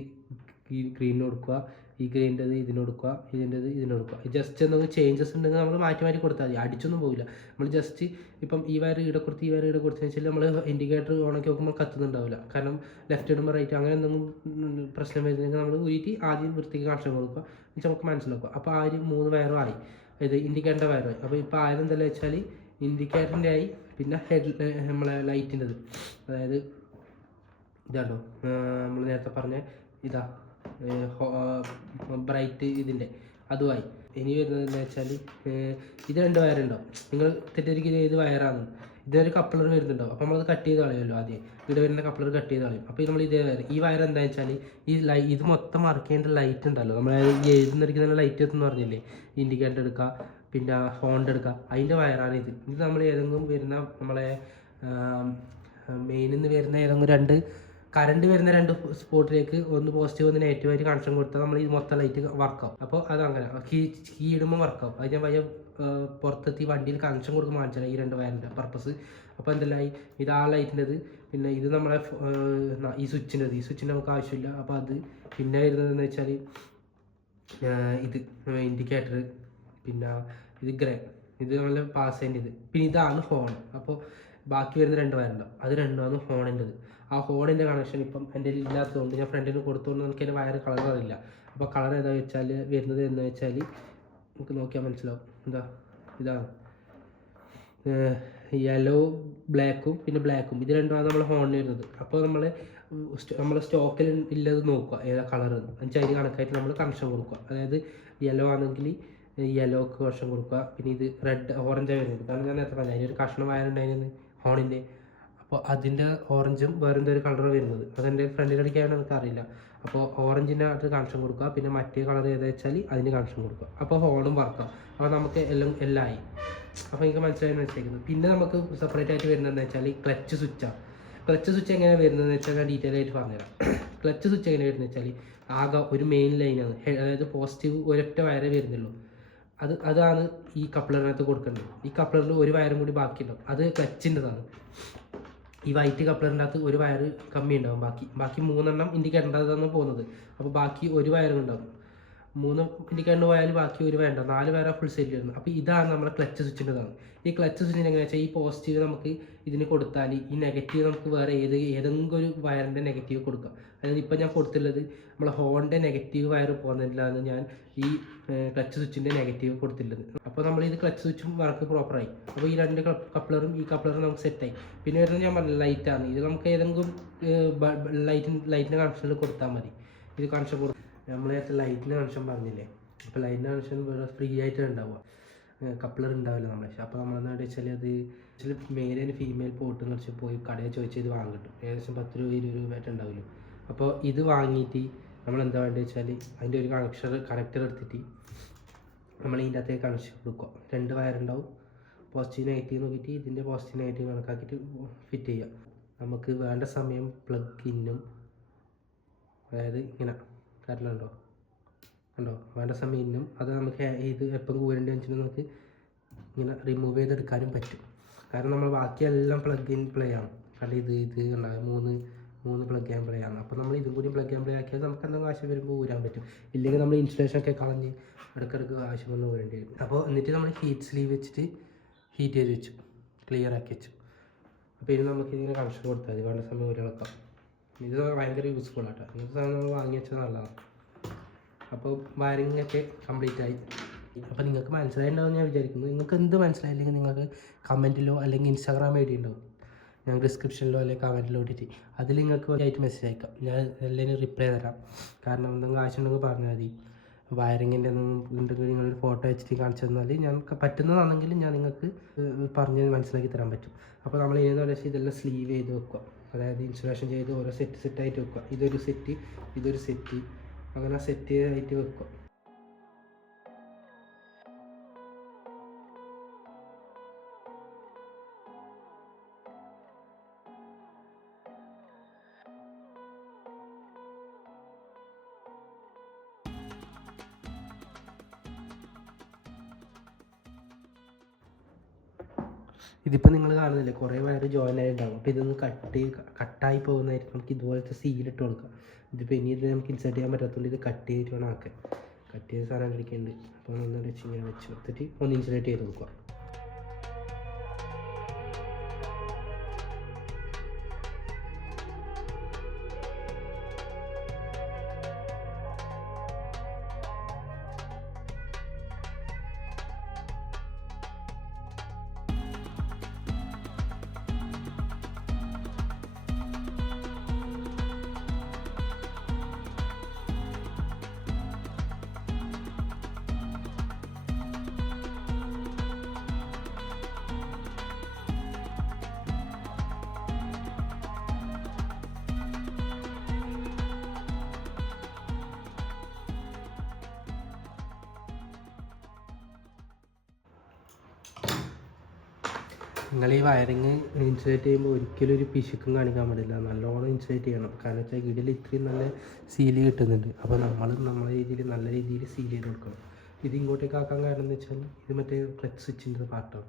ഈ ഗ്രീനിന് കൊടുക്കുക, ഈ ഗ്രീൻ്റെത് ഇതിന് കൊടുക്കുക, ഇതിൻ്റെത് ഇതിന് കൊടുക്കുക. ജസ്റ്റ് എന്തെങ്കിലും ചേഞ്ചസ് ഉണ്ടെങ്കിൽ നമ്മൾ മാറ്റി കൊടുത്താൽ മതി. അടിച്ചൊന്നും പോകില്ല. നമ്മൾ ജസ്റ്റ് ഇപ്പം ഈ വയർ ഇവിടെ കൊടുത്ത് ഈ വയർ ഇവിടെ കൊടുത്തതെന്ന് വെച്ചാൽ നമ്മൾ ഇൻഡിക്കേറ്റർ ഓണാക്കി നോക്കുമ്പോൾ കത്തുന്നുണ്ടാവില്ല. കാരണം ലെഫ്റ്റ് ഇടുമ്പോൾ റൈറ്റ് അങ്ങനെ എന്തെങ്കിലും പ്രശ്നം വരുന്നെങ്കിൽ നമ്മൾ ഊരിയിട്ട് ആദ്യം വൃത്തിക്ക് കണക്ഷൻ കൊടുക്കുക. എന്നുവെച്ചാൽ നമുക്ക് മനസ്സിലാക്കുക. അപ്പോൾ ആ ഒരു 3 വയറും ആയി. ഇത് ഇൻഡിക്കേറ്ററിൻ്റെ വയറുമായി. അപ്പോൾ ഇപ്പോൾ ആയത് എന്താണെന്ന് വെച്ചാൽ ഇൻഡിക്കേറ്ററിൻ്റെ ആയി. പിന്നെ നമ്മളെ ലൈറ്റിൻ്റെത്, അതായത് ഇതാണോ നമ്മൾ നേരത്തെ പറഞ്ഞ ഇതാ ബ്രൈറ്റ് ഇതിൻ്റെ അതുമായി. ഇനി വരുന്നത് എന്താ വെച്ചാൽ ഇത് 2 വയറുണ്ടാവും. നിങ്ങൾ തെറ്റിദ്ധരിക്കുന്നത് ഏത് വയറാണ്. ഇതൊരു കപ്ലർ വരുന്നുണ്ടാവും. അപ്പോൾ നമ്മളത് കട്ട് ചെയ്ത് കളയുമല്ലോ ആദ്യം. ഇവിടെ വരുന്ന കപ്ലർ കട്ട് ചെയ്ത് കളയും. അപ്പോൾ നമ്മൾ ഇതേ വയർ, ഈ വയർ എന്താണെന്ന് വെച്ചാൽ ഇത് മൊത്തം വർക്ക് ചെയ്യേണ്ട ലൈറ്റ് ഉണ്ടല്ലോ, നമ്മൾ ഈ എഴുതുന്നിടയ്ക്കുന്ന ലൈറ്റ് എത്തുമെന്ന് പറഞ്ഞില്ലേ, ഇൻഡിക്കേറ്റർ എടുക്കുക, പിന്നെ ഹോണ്ട് എടുക്കുക, അതിൻ്റെ വയറാണ് ഇത്. ഇത് നമ്മൾ ഏതെങ്കിലും വരുന്ന നമ്മളെ മെയിനിൽ നിന്ന് വരുന്ന ഏതെങ്കിലും രണ്ട് കറണ്ട് വരുന്ന രണ്ട് സ്പോട്ടിലേക്ക് ഒന്ന് പോസിറ്റീവ് ഒന്ന് നെഗറ്റീവായിട്ട് കണക്ഷൻ കൊടുത്താൽ നമ്മൾ ഈ മൊത്തം ലൈറ്റ് വർക്കാവും. അപ്പോൾ അതങ്ങനെ കീ ഇടുമ്പോൾ വർക്കാവും. അത് ഞാൻ വയ്യ പുറത്തെത്തി വണ്ടിയിൽ കണക്ഷൻ കൊടുക്കുമ്പോൾ കാണിച്ചാൽ ഈ രണ്ട് വയറിൻ്റെ പർപ്പസ്. അപ്പോൾ എന്തെല്ലാമായി, ഇത് ആ ലൈറ്റിൻ്റെത്, പിന്നെ ഇത് നമ്മളെ ഈ സ്വിച്ചിൻ്റെ നമുക്ക് ആവശ്യമില്ല. അപ്പോൾ അത് പിന്നെ വരുന്നതെന്ന് വെച്ചാൽ ഇത് ഇൻഡിക്കേറ്റർ, പിന്നെ ഇത് ഇത് നല്ല പാസ് ചെയ്യേണ്ടത്, പിന്നെ ഇതാണ് ഹോൺ. അപ്പോൾ ബാക്കി വരുന്ന രണ്ട് വയറുണ്ടാവും, അത് രണ്ടുമാണ് ഹോണിൻ്റെത്. ആ ഹോണിൻ്റെ കണക്ഷൻ ഇപ്പം എൻ്റെ ഇല്ലാത്തതുകൊണ്ട് ഞാൻ ഫ്രണ്ടിന് കൊടുത്തുകൊണ്ട് നമുക്ക് അതിൻ്റെ വയർ കളർ അറിയില്ല. അപ്പോൾ കളർ ഏതാണെന്ന് വെച്ചാൽ വരുന്നത് എന്ന് വെച്ചാൽ നമുക്ക് നോക്കിയാൽ മനസ്സിലാവും. ഇതാണ് യെല്ലോ ബ്ലാക്കും പിന്നെ ബ്ലാക്കും, ഇത് രണ്ടുമാണ് നമ്മൾ ഹോണിന് വരുന്നത്. അപ്പോൾ നമ്മൾ സ്റ്റോക്കിൽ ഇല്ലത് നോക്കുക ഏതാ കളർ എന്നുവെച്ചാൽ അതിന് കണക്കായിട്ട് നമ്മൾ കണക്ഷൻ കൊടുക്കുക. അതായത് യെല്ലോ ആണെങ്കിൽ യെല്ലോക്ക് കണക്ഷൻ കൊടുക്കുക. പിന്നെ ഇത് ഓറഞ്ചാണ് വരുന്നത്, കാരണം ഞാൻ നേരത്തെ പറഞ്ഞാൽ അതിനൊരു കഷ്ണം വയറുണ്ടായിരുന്നു ഹോണിൻ്റെ. അപ്പോൾ അതിൻ്റെ ഓറഞ്ചും വേറെ എന്തൊരു കളർ വരുന്നത്, അതെൻ്റെ ഫ്രണ്ടിലടിക്കാണ് എനിക്കറിയില്ല. അപ്പോൾ ഓറഞ്ചിൻ്റെ അത് കണക്ഷൻ കൊടുക്കുക, പിന്നെ മറ്റേ കളർ ഏതാ വെച്ചാൽ അതിന് കണക്ഷൻ കൊടുക്കുക. അപ്പോൾ ഹോണും വർക്കാം. അപ്പോൾ നമുക്ക് എല്ലാം ആയി. അപ്പോൾ എനിക്ക് മനസ്സിലായെന്ന് വെച്ചേക്കുന്നത്. പിന്നെ നമുക്ക് സെപ്പറേറ്റ് ആയിട്ട് വരുന്നതെന്ന് വെച്ചാൽ ക്ലച്ച് സ്വിച്ചാണ്. ക്ലച്ച് സ്വിച്ച് എങ്ങനെ വരുന്നതെന്ന് വെച്ചാൽ ഞാൻ ഡീറ്റെയിൽ ആയിട്ട് പറഞ്ഞുതരാം. ക്ലച്ച് സ്വിച്ച് എങ്ങനെ വരുന്നത് വെച്ചാൽ ആകെ ഒരു മെയിൻ ലൈനാണ്, അതായത് പോസിറ്റീവ് ഒരൊറ്റ വയറേ വരുന്നുള്ളൂ. അതാണ് ഈ കപ്ലറിനകത്ത് കൊടുക്കേണ്ടത്. ഈ കപ്ലറിൽ ഒരു വയറും കൂടി ബാക്കിയുണ്ടാവും, അത് ക്ലച്ചിൻ്റെതാണ്. ഈ വൈറ്റ് കപ്ലറിൻ്റെ അകത്ത് ഒരു വയർ കമ്മി ഉണ്ടാവും, ബാക്കി 3 ഇൻഡിക്കേറ്ററിൻ്റെതാണ് പോകുന്നത്. അപ്പോൾ ബാക്കി ഒരു വയറും ഉണ്ടാവും. 3 ഇൻഡിക്കേറ്ററിന് പോയാൽ ബാക്കി ഒരു വയർ ഉണ്ടാവും, 4 വയറാണ് ഫുൾ സെറ്റ് വരുന്നത്. അപ്പോൾ ഇതാണ് നമ്മുടെ ക്ലച്ച് സ്വിച്ചിൻ്റെതാണ്. ഈ ക്ലച്ച് സ്വിച്ചിന് എങ്ങനെയാണെന്ന് വെച്ചാൽ ഈ പോസിറ്റീവ് നമുക്ക് ഇതിന് കൊടുത്താൽ ഈ നെഗറ്റീവ് നമുക്ക് വേറെ ഏതെങ്കിലും ഒരു വയറിൻ്റെ നെഗറ്റീവ് കൊടുക്കാം. അതായത് ഇപ്പം ഞാൻ കൊടുത്തുള്ളത് നമ്മളെ ഹോണിൻ്റെ നെഗറ്റീവ് വയർ പോകുന്നില്ലാന്ന് ഞാൻ ഈ ക്ലച്ച് സ്വിച്ചിൻ്റെ നെഗറ്റീവ് കൊടുത്തിട്ടുള്ളത്. അപ്പോൾ നമ്മൾ ഇത് ക്ലച്ച് സ്വിച്ചും വർക്ക് പ്രോപ്പറായി. അപ്പോൾ ഈ രണ്ട് കപ്ലറും ഈ കപ്ലറും നമുക്ക് സെറ്റായി. പിന്നെ വരുന്നത് ഞാൻ പറഞ്ഞ ലൈറ്റാണ്. ഇത് നമുക്ക് ഏതെങ്കിലും ലൈറ്റിൻ്റെ കണക്ഷനിൽ കൊടുത്താൽ മതി. ഇത് കണക്ഷൻ കൊടുക്കും. നമ്മൾ നേരത്തെ ലൈറ്റിൻ്റെ കണക്ഷൻ പറഞ്ഞില്ലേ, അപ്പോൾ ലൈറ്റിൻ്റെ കണക്ഷൻ വേറെ ഫ്രീ ആയിട്ട് ഉണ്ടാവുക, കപ്ലർ ഉണ്ടാവില്ല നമ്മളെ. അപ്പോൾ നമ്മളെന്താ വെച്ചാൽ അത് മെയിൽ ആൻഡ് ഫീമെയിൽ പോർട്ട് എന്ന് വെച്ചാൽ പോയി കടയിൽ ചോദിച്ചാൽ ഇത് വാങ്ങാൻ കിട്ടും. ഏകദേശം 10 രൂപ 20 രൂപയായിട്ട് ഉണ്ടാവില്ല. അപ്പോൾ ഇത് വാങ്ങിയിട്ട് നമ്മളെന്താ വേണ്ടത് വെച്ചാൽ അതിൻ്റെ ഒരു കണക്ടർ എടുത്തിട്ട് നമ്മൾ ഇതിൻ്റെ അകത്തേക്ക് കണക്ഷൻ കൊടുക്കുക. 2 വയറുണ്ടാവും, പോസിറ്റീവ് നെഗറ്റീവ് നോക്കിയിട്ട് ഇതിൻ്റെ പോസിറ്റീവ് നെഗറ്റീവ് കണക്കാക്കിയിട്ട് ഫിറ്റ് ചെയ്യുക. നമുക്ക് വേണ്ട സമയം പ്ലഗ് ഇന്നും, അതായത് ഇങ്ങനെ കറണ്ടുണ്ടോ വേണ്ട സമയം ഇന്നും, അത് നമുക്ക് ഇത് എപ്പം കൂരേണ്ടി വെച്ചിട്ട് നമുക്ക് ഇങ്ങനെ റിമൂവ് ചെയ്തെടുക്കാനും പറ്റും. കാരണം നമ്മൾ ബാക്കിയെല്ലാം പ്ലഗ് ഇൻ പ്ലേ ആണ്. കാരണം ഇത് ഉണ്ടാകും 3 പ്ലഗ് ആൻഡ് പ്ലേ ആണ്. അപ്പോൾ നമ്മൾ ഇതും കൂടി പ്ലഗ് ആൻഡ് പ്ലേ ആക്കിയാൽ നമുക്ക് എന്തെങ്കിലും ആവശ്യം വരുമ്പോൾ ഊരാൻ പറ്റും. ഇല്ലെങ്കിൽ നമ്മൾ ഇൻസ്റ്റലേഷൻ ഒക്കെ കളഞ്ഞ് ഇടയ്ക്കിടയ്ക്ക് ആവശ്യം വന്ന് ഊരേണ്ടി വരും. അപ്പോൾ എന്നിട്ട് നമ്മൾ ഹീറ്റ് സ്ലീവ് വെച്ചിട്ട് ഹീറ്റ് ചെയ്ത് വെച്ചു, ക്ലിയർ ആക്കി വെച്ചു. അപ്പോൾ ഇനി നമുക്ക് ഇതിങ്ങനെ കണക്ഷൻ കൊടുത്താൽ മതി, വേണ്ട സമയം ഊരിളക്കാം. ഇത് ഭയങ്കര യൂസ്ഫുൾ ആട്ടോ. ഇങ്ങനത്തെ സാധനം നമ്മൾ വാങ്ങി വെച്ചത് നല്ലതാണ്. അപ്പോൾ വയറിംഗ് ഒക്കെ കംപ്ലീറ്റ് ആയി. അപ്പോൾ നിങ്ങൾക്ക് മനസ്സിലായിട്ടുണ്ടാവും ഞാൻ വിചാരിക്കുന്നു. നിങ്ങൾക്ക് എന്ത് മനസ്സിലായില്ലെങ്കിൽ നിങ്ങൾക്ക് കമൻറ്റിലോ അല്ലെങ്കിൽ ഇൻസ്റ്റാഗ്രാം ഐ ഡി ഉണ്ടാവും, ഞാൻ ഡിസ്ക്രിപ്ഷനിലോ അല്ലെങ്കിൽ കമൻറ്റിലോ ഇട്ടിട്ട് അതിൽ നിങ്ങൾക്ക് ആയിട്ട് മെസ്സേജ് അയക്കാം. ഞാൻ എല്ലാവരും റിപ്ലൈ തരാം. കാരണം എന്തെങ്കിലും ആവശ്യമുണ്ടെങ്കിൽ പറഞ്ഞാൽ മതി. വയറിങ്ങിൻ്റെ ഉണ്ടെങ്കിൽ നിങ്ങളൊരു ഫോട്ടോ വെച്ചിട്ട് കാണിച്ചു തന്നാൽ ഞാൻ പറ്റുന്നതാണെങ്കിൽ ഞാൻ നിങ്ങൾക്ക് പറഞ്ഞ് മനസ്സിലാക്കി തരാൻ പറ്റും. അപ്പോൾ നമ്മൾ ഏതെന്ന് വെച്ചാൽ ഇതെല്ലാം സ്ലീവ് ചെയ്ത് വെക്കുക, അതായത് ഇൻസുലേഷൻ ചെയ്ത് ഓരോ സെറ്റായിട്ട് വെക്കുക. ഇതൊരു സെറ്റ് അങ്ങനെ സെറ്റ് ആയിട്ട് വെക്കുക. ഇതിപ്പോൾ നിങ്ങൾ കാണുന്നില്ലേ കുറേ വയർ ജോയിൻ ആയിട്ടുണ്ടാകും. അപ്പോൾ ഇതൊന്ന് കട്ടായി പോകുന്നതായിരിക്കും. നമുക്ക് ഇതുപോലത്തെ സീലിട്ട് കൊടുക്കാം. ഇതിപ്പോൾ ഇനി ഇത് നമുക്ക് ഇൻസേർട്ട് ചെയ്യാൻ പറ്റാത്തതുകൊണ്ട് ഇത് കട്ട് ചെയ്തിട്ട് വേണം ആക്കാൻ. കട്ട് ചെയ്ത സാധനം കളിക്കുന്നുണ്ട്. അപ്പോൾ ഒന്ന് വെച്ച് ഇങ്ങനെ വെച്ച് കൊടുത്തിട്ട് ഒന്ന് ഇൻസുലേറ്റ് ചെയ്ത് കൊടുക്കുക. നിങ്ങൾ ഈ വയറിങ് ഇൻസുലേറ്റ് ചെയ്യുമ്പോൾ ഒരിക്കലും ഒരു പിശുക്കും കാണിക്കാൻ പാടില്ല. നല്ലോണം ഇൻസുലേറ്റ് ചെയ്യണം. കാരണം വെച്ചാൽ ഇതിൽ ഇത്രയും നല്ല സീല് കിട്ടുന്നുണ്ട്. അപ്പോൾ നമ്മൾ നമ്മളെ രീതിയിൽ നല്ല രീതിയിൽ സീൽ ചെയ്ത് കൊടുക്കണം. ഇത് ഇങ്ങോട്ടേക്ക് ആക്കാൻ കാരണം എന്ന് വെച്ചാൽ ഇത് മറ്റേ ക്ലച്ച് സ്വിച്ചിൻ്റെ പാർട്ടാണ്.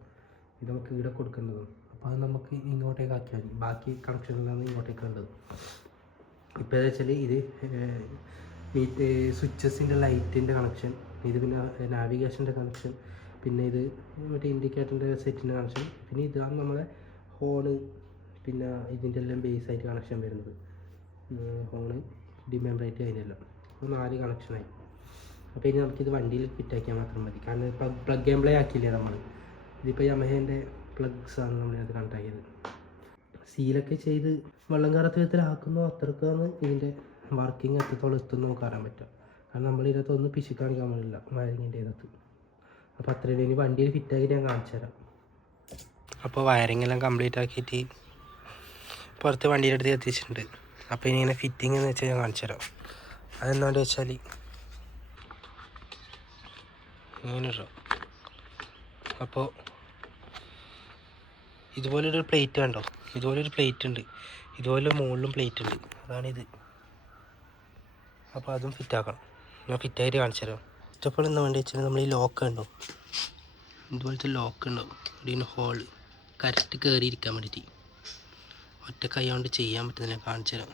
ഇത് നമുക്ക് ഇവിടെ കൊടുക്കേണ്ടതാണ്. അപ്പോൾ അത് നമുക്ക് ഇങ്ങോട്ടേക്ക് ആക്കിയാൽ മതി. ബാക്കി കണക്ഷനിലാണ് ഇങ്ങോട്ടേക്ക് വേണ്ടത്. ഇപ്പോൾ എന്ന് വെച്ചാൽ ഇത് സ്വിച്ചസിൻ്റെ ലൈറ്റിൻ്റെ കണക്ഷൻ, ഇത് പിന്നെ നാവിഗേഷൻ്റെ കണക്ഷൻ, പിന്നെ ഇത് മറ്റേ ഇൻഡിക്കേറ്ററിൻ്റെ സെറ്റിൻ്റെ കണക്ഷൻ, പിന്നെ ഇതാണ് നമ്മളെ ഹോണ്, പിന്നെ ഇതിൻ്റെ എല്ലാം ബേസ് ആയിട്ട് കണക്ഷൻ വരുന്നത്. ഹോണ് ഡിമെമ്പറേറ്റ് അതിനെല്ലാം അപ്പോൾ 4 കണക്ഷനായി. അപ്പോൾ ഇനി നമുക്കിത് വണ്ടിയിൽ ഫിറ്റാക്കിയാൽ മാത്രം മതി. കാരണം ഇപ്പോൾ പ്ലഗ് ആൻഡ് പ്ലേ ആക്കിയില്ലേ നമ്മൾ. ഇതിപ്പോൾ യമഹേൻ്റെ പ്ലഗ്സാണ് നമ്മളിത് കണക്റ്റാക്കിയത്. സീലൊക്കെ ചെയ്ത് വെള്ളം കയറാത്ത വിധത്തിലാക്കുന്നു. അത്രക്കാണ് ഇതിൻ്റെ വർക്കിംഗ് എത്രത്തോളം എത്തുമെന്ന് നമുക്ക് അറിയാൻ പറ്റുക. കാരണം നമ്മൾ ഇതിനകത്തൊന്നും പിശുക്ക് കാണിക്കാൻ പാടില്ല വയറിങ്ങിൻ്റെ ഇതിനകത്ത്. അപ്പോൾ അത്രയും ഇനി വണ്ടിയിൽ ഫിറ്റാക്കി ഞാൻ കാണിച്ചു തരാം. അപ്പോൾ വയറിംഗ് എല്ലാം കംപ്ലീറ്റ് ആക്കിയിട്ട് പുറത്ത് വണ്ടിയുടെ അടുത്ത് എത്തിച്ചിട്ടുണ്ട്. അപ്പോൾ ഇനി ഇങ്ങനെ ഫിറ്റിംഗ് എന്ന് വെച്ചാൽ ഞാൻ കാണിച്ചു തരാം. അതെന്താണെന്ന് വെച്ചാൽ ഇങ്ങനെ ഇടാം. അപ്പോൾ ഇതുപോലൊരു പ്ലേറ്റ് കണ്ടോ, ഇതുപോലൊരു പ്ലേറ്റ് ഉണ്ട്, ഇതുപോലെ മുകളിലും പ്ലേറ്റ് ഉണ്ട്, അതാണിത്. അപ്പോൾ അതും ഫിറ്റാക്കണം. ഞാൻ ഫിറ്റായിട്ട് കാണിച്ചു തരാം. ഇഷ്ടപ്പോൾ എന്താ വേണ്ടി വെച്ചാൽ നമ്മൾ ഈ ലോക്ക് ഉണ്ടോ, ഇതുപോലത്തെ ലോക്ക് ഉണ്ടാവും. ഇതിന് ഹോൾ കറക്റ്റ് കയറിയിരിക്കാൻ വേണ്ടിയിട്ട് ഒറ്റ കൈ കൊണ്ട് ചെയ്യാൻ പറ്റുന്നില്ല. കാണിച്ചു തരാം.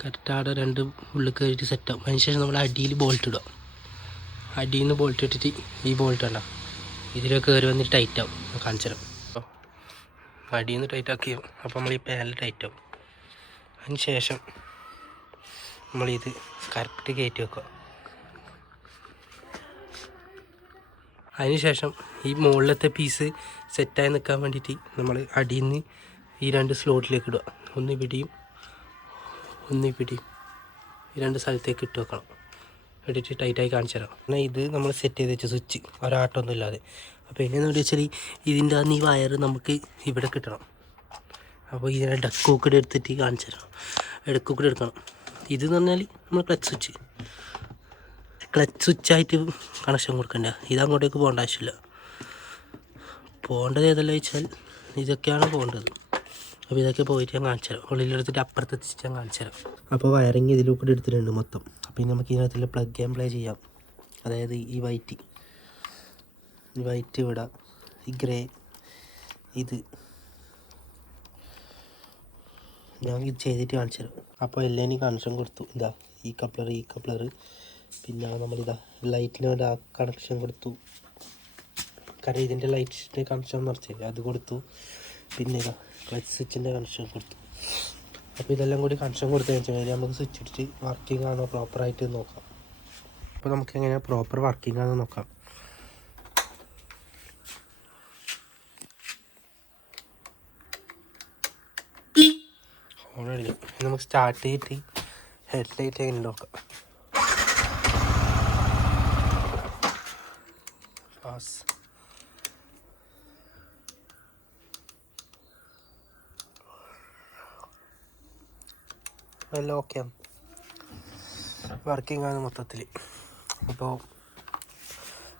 കറക്റ്റ് അവിടെ 2 ഉള്ളിൽ കയറിയിട്ട് സെറ്റാവും. അതിനുശേഷം നമ്മൾ അടിയിൽ ബോൾട്ട് ഇടുക. അടിയിൽ നിന്ന് ബോൾട്ട് ഇട്ടിട്ട് ഈ ബോൾട്ട് ഉണ്ടോ ഇതിലൊക്കെ കയറി വന്നിട്ട് ടൈറ്റ് ആവും. കാണിച്ചു തരാം. അടിയിൽ നിന്ന് ടൈറ്റ് ആക്കി. അപ്പോൾ നമ്മൾ ഈ പാനൽ ടൈറ്റ് ആവും. അതിന് ശേഷം നമ്മളിത് കറക്റ്റ് കയറ്റി വെക്കുക. അതിനുശേഷം ഈ മുകളിലത്തെ പീസ് സെറ്റായി നിൽക്കാൻ വേണ്ടിയിട്ട് നമ്മൾ അടിയിൽ നിന്ന് ഈ 2 സ്ലോട്ടിലേക്ക് ഇടുക. ഒന്ന് ഇവിടെയും ഒന്ന് ഇവിടെയും ഈ 2 സ്ഥലത്തേക്ക് ഇട്ട് വെക്കണം. ഇട്ടിട്ട് ടൈറ്റായി കാണിച്ചു തരാം. എന്നാൽ ഇത് നമ്മൾ സെറ്റ് ചെയ്ത് വെച്ച സ്വിച്ച് ഒരാട്ടൊന്നും ഇല്ലാതെ. അപ്പോൾ എങ്ങനെയാണെന്ന് വെച്ചാൽ ഇതിൻ്റെ അന്ന് ഈ വയർ നമുക്ക് ഇവിടെ കിട്ടണം. അപ്പോൾ ഇതിനെ ഡക്കൂക്കടെ എടുത്തിട്ട് കാണിച്ചു തരാം. ഡക്കൂക്കടെ എടുക്കണം. ഇതെന്ന് പറഞ്ഞാൽ നമ്മൾ ക്ലച്ച് സ്വിച്ചായിട്ട് കണക്ഷൻ കൊടുക്കണ്ട. ഇതങ്ങോട്ടേക്ക് പോകേണ്ട ആവശ്യമില്ല. പോകേണ്ടത് ഏതെല്ലാം വെച്ചാൽ ഇതൊക്കെയാണ് പോകേണ്ടത്. അപ്പോൾ ഇതൊക്കെ പോയിട്ട് ഞാൻ കാണിച്ചു തരാം. ഉള്ളിലെടുത്തിട്ട് അപ്പുറത്ത് എത്തിച്ച് ഞാൻ കാണിച്ചു തരാം. അപ്പോൾ വയറിങ് ഇതിലൂടെ എടുത്തിട്ടുണ്ട് മൊത്തം. അപ്പോൾ ഇനി നമുക്ക് ഇതിനകത്തുള്ള പ്ലഗ് ആൻഡ് പ്ലേ ചെയ്യാം. അതായത് ഈ വൈറ്റ് വിടാം, ഈ ഗ്രേ ഇത് ഞാൻ ഇത് ചെയ്തിട്ട് കാണിച്ചു തരാം. അപ്പോൾ എല്ലാം കണക്ഷൻ കൊടുത്തു. ഇതാ ഈ കപ്ലർ പിന്നെ നമ്മളിതാ ലൈറ്റിന് വേണ്ടി ആ കണക്ഷൻ കൊടുത്തു. കാരണം ഇതിൻ്റെ ലൈറ്റിൻ്റെ കണക്ഷൻ നിറച്ചില്ല, അത് കൊടുത്തു. പിന്നെ ഇതാ ക്ലച്ച് സ്വിച്ചിൻ്റെ കണക്ഷൻ കൊടുത്തു. അപ്പോൾ ഇതെല്ലാം കൂടി കണക്ഷൻ കൊടുത്തതിന് വെച്ചാൽ നമുക്ക് സ്വിച്ച് ഇട്ടിട്ട് വർക്കിംഗ് ആണോ പ്രോപ്പറായിട്ട് നോക്കാം. അപ്പോൾ നമുക്ക് എങ്ങനെയാണ് പ്രോപ്പർ വർക്കിംഗ് ആണോ നോക്കാം. ഓൾറെഡി നമുക്ക് സ്റ്റാർട്ട് ചെയ്തിട്ട് ഹെഡ് ലൈറ്റ് എങ്ങനെ നോക്കാം. എല്ലാം ഓക്കെയാണ്, വർക്കിംഗ് ആണ് മൊത്തത്തിൽ. അപ്പോൾ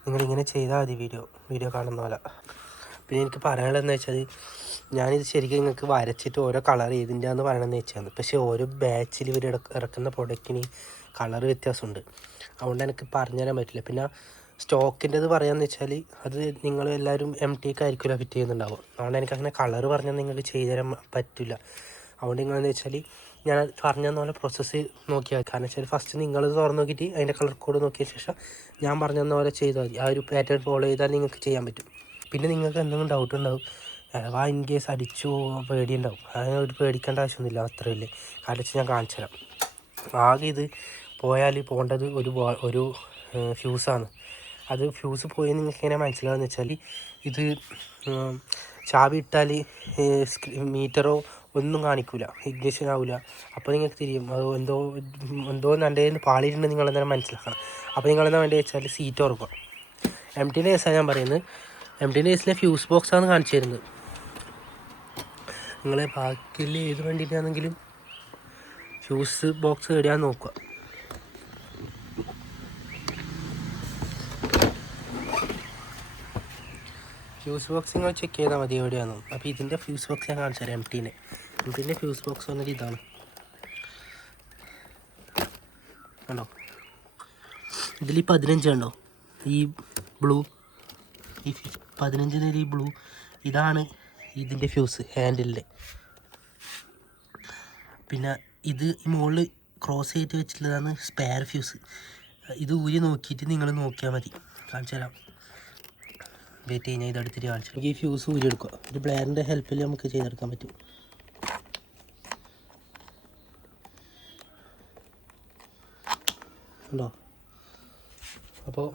നിങ്ങളിങ്ങനെ ചെയ്താൽ മതി വീഡിയോ കാണുന്ന പോലെ. പിന്നെ എനിക്ക് പറയാനുള്ളതെന്ന് വെച്ചാൽ ഞാനിത് ശരിക്കും നിങ്ങൾക്ക് വരച്ചിട്ട് ഓരോ കളർ ഏതിൻ്റെയാണെന്ന് പറയണമെന്ന് വെച്ചാൽ, പക്ഷേ ഓരോ ബാച്ചിൽ ഇവർ ഇറക്കുന്ന പ്രൊഡക്റ്റിന് കളർ വ്യത്യാസമുണ്ട്. അതുകൊണ്ട് എനിക്ക് പറഞ്ഞു തരാൻ പറ്റില്ല. പിന്നെ സ്റ്റോക്കിൻ്റെത് പറയാമെന്ന് വെച്ചാൽ അത് നിങ്ങൾ എല്ലാവരും MT ആയിരിക്കില്ല ഫിറ്റ് ചെയ്യുന്നുണ്ടാവും. അതുകൊണ്ട് എനിക്കങ്ങനെ കളർ പറഞ്ഞാൽ നിങ്ങൾക്ക് ചെയ്തു തരാൻ പറ്റില്ല. അതുകൊണ്ട് നിങ്ങളെന്ന് വെച്ചാൽ ഞാൻ പറഞ്ഞ പോലെ പ്രോസസ്സ് നോക്കിയാൽ, കാരണം വെച്ചാൽ ഫസ്റ്റ് നിങ്ങൾ തുറന്ന് നോക്കിയിട്ട് അതിൻ്റെ കളർ കോഡ് നോക്കിയ ശേഷം ഞാൻ പറഞ്ഞ പോലെ ചെയ്താൽ മതി. ആ ഒരു പാറ്റേൺ ഫോളോ ചെയ്താൽ നിങ്ങൾക്ക് ചെയ്യാൻ പറ്റും. പിന്നെ നിങ്ങൾക്ക് എന്തെങ്കിലും ഡൗട്ട് ഉണ്ടാവും, അഥവാ ഇൻ കേസ് അടിച്ചു പേടിയുണ്ടാവും. അതിന് ഒരു പേടിക്കേണ്ട ആവശ്യമൊന്നുമില്ല, അത്രയല്ലേ. കാരണം വെച്ചാൽ ഞാൻ കാണിച്ചു തരാം. ആകെ ഇത് പോകേണ്ടത് ഒരു ഫ്യൂസാണ്. അത് ഫ്യൂസ് പോയി നിങ്ങൾക്ക് എങ്ങനെ മനസ്സിലാവുമെന്ന് വെച്ചാൽ ഇത് ചാവി ഇട്ടാൽ മീറ്ററോ ഒന്നും കാണിക്കില്ല, ഇഗ്നിഷൻ ആവില്ല. അപ്പോൾ നിങ്ങൾക്ക് തിരിയും അത് എന്തോ എൻ്റെ കയ്യിൽ നിന്ന് പാളിയിട്ടുണ്ട് നിങ്ങളെന്തായാലും മനസ്സിലാക്കണം. അപ്പോൾ നിങ്ങളെന്താ വേണ്ടത് വെച്ചാൽ സീറ്റ് ഓർക്കുക. MT കേസാണ് ഞാൻ പറയുന്നത്. MT കേസിലെ ഫ്യൂസ് ബോക്സാണ് കാണിച്ചു തരുന്നത്. നിങ്ങളെ ബാക്കിയിൽ ഏത് വേണ്ടിയിട്ടാണെങ്കിലും ഫ്യൂസ് ബോക്സ് എവിടെയാന്ന് നോക്കുക. ഫ്യൂസ് ബോക്സ് നിങ്ങൾ ചെക്ക് ചെയ്താൽ മതി എവിടെയാണ്. അപ്പോൾ ഇതിൻ്റെ ഫ്യൂസ് ബോക്സ് ഞാൻ കാണിച്ചു തരാം. എംടീൻ്റെ ഫ്യൂസ് ബോക്സ് വന്നിട്ട് ഇതാണ് കണ്ടോ. ഇതിൽ 15 ഉണ്ടോ ഈ ബ്ലൂ, ഈ 15 ഈ ബ്ലൂ, ഇതാണ് ഇതിൻ്റെ ഫ്യൂസ് ഹാൻഡിലിൻ്റെ. പിന്നെ ഇത് ഈ മുകളിൽ ക്രോസ് ചെയ്ത് വെച്ചിട്ടുള്ളതാണ് സ്പെയർ ഫ്യൂസ്. ഇത് ഊരി നോക്കിയിട്ട് നിങ്ങൾ നോക്കിയാൽ മതി. കാണിച്ചു തരാം, വെയിറ്റ് കഴിഞ്ഞാൽ ഇതെടുത്തിട്ട് കാണിച്ചു. നമുക്ക് ഈ ഫ്യൂസ് ഊരി എടുക്കുക. ഒരു പ്ലെയറിൻ്റെ ഹെൽപ്പിൽ നമുക്ക് ചെയ്തെടുക്കാൻ പറ്റും. ഉണ്ടോ. അപ്പോൾ